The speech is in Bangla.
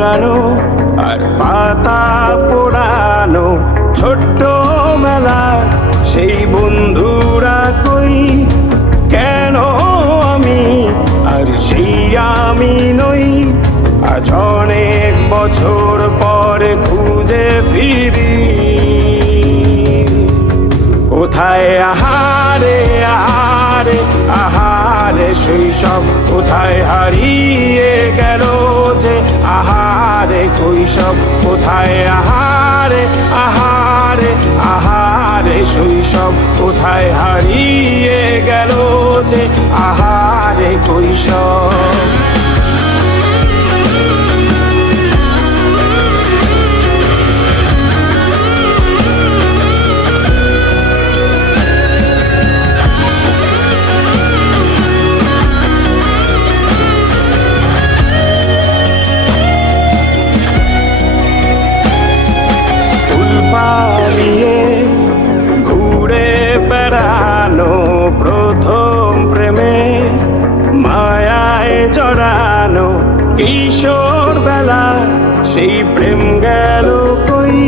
হারানো আর পাতা পোড়ানো ছোট্ট মেলা সেই বন্ধুরা কই কেন আমি আর সেই আমি নই আজ অনেক বছর পরে খুঁজে ফিরি কোথায় আহারে আহারে আহারে শৈশব কোথায় হারিয়ে গেল যে আহারে কৈশব কোথায় আহারে আহারে আহারে শৈশব কোথায় হারিয়ে গেল যে আহারে কৈশব পালিয়ে ঘুরে বেড়ানো প্রথম প্রেমে মায়ায় জড়ানো কিশোর বেলা সেই প্রেম গেল কই